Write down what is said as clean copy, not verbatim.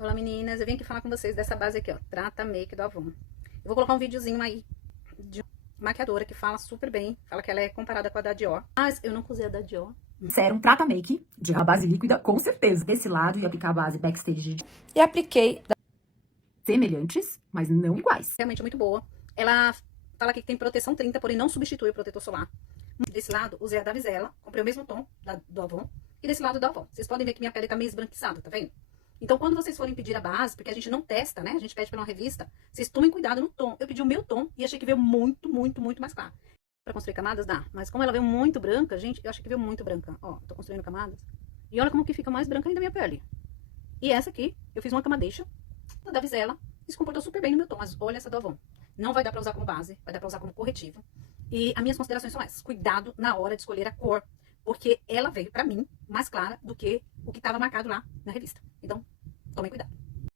Olá meninas, eu vim aqui falar com vocês dessa base aqui, ó, Trata Make do Avon. Eu vou colocar um videozinho aí de uma maquiadora que fala super bem, fala que ela é comparada com a da Dior, mas eu nunca usei a da Dior. Sérum Trata Make, de a base líquida, com certeza. Desse lado, e aplicar a base Backstage E apliquei semelhantes, mas não iguais. Realmente é muito boa. Ela fala aqui que tem proteção 30, porém não substitui o protetor solar. Desse lado, usei a da Visela, comprei o mesmo tom do Avon, e desse lado do Avon. Vocês podem ver que minha pele tá meio esbranquiçada, tá vendo? Então, quando vocês forem pedir a base, porque a gente não testa, né? A gente pede pela uma revista, vocês tomem cuidado no tom. Eu pedi o meu tom e achei que veio muito, muito, muito mais claro. Pra construir camadas, dá. Mas como ela veio muito branca, gente, eu achei que veio muito branca. Ó, tô construindo camadas. E olha como que fica mais branca ainda a minha pele. E essa aqui, eu fiz uma camadeixa da Visela, e se comportou super bem no meu tom. Mas olha essa do Avon. Não vai dar pra usar como base, vai dar pra usar como corretivo. E as minhas considerações são essas. Cuidado na hora de escolher a cor, porque ela veio pra mim mais clara do que o que estava marcado lá na revista. Então, tomem cuidado.